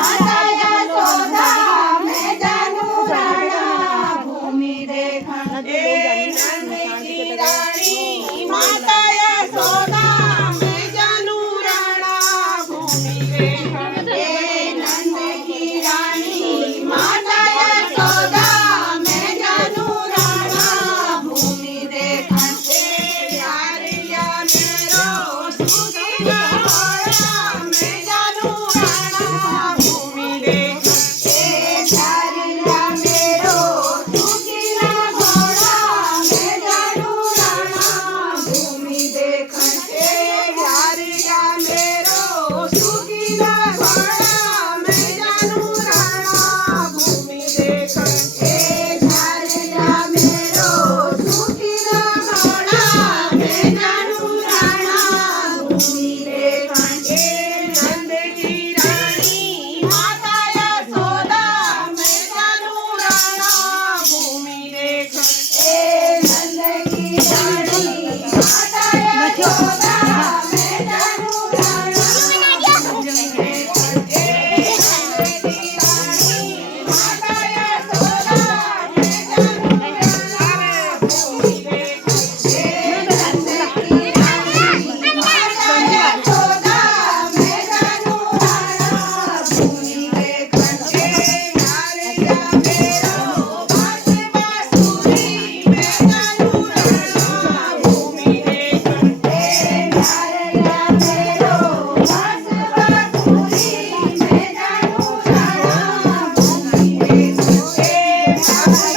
माता यशोदा मैं जानू राणा भूमि देखन ए नंद की रानी माता यशोदा मैं जानू राणा भूमि देखन ए नंद की रानी माता यशोदा मैं जानू राणा भूमि देखन ए यारिया मेरो सुखी होया मैं जानू राणा भूमि देखन ए यारिया मेरो सुखी होया मैं जानू राणा भूमि देखन ए यारिया मेरो सुखी होया मैं जानू राणा भूमि देखन ए यारिया मेरो सुखी होया मैं जानू राणा भूमि देखन ए नंद की रानी माता यशोदा मैं जानू राणा भूमि देखन ए नंद की रानी माता यशोदा मैं जानू राणा भूमि देखन ए नंद की रानी माता यशोदा मैं जानू राणा भूमि देखन ए नंद की रानी माता यशोदा मैं जानू राणा भूमि देखन ए यारिया मेरो बास बांसुरी मैं जानू राणा भूमि देखन ए यारिया मेरो बास बांसुरी मैं जानू राणा भूमि देखन ए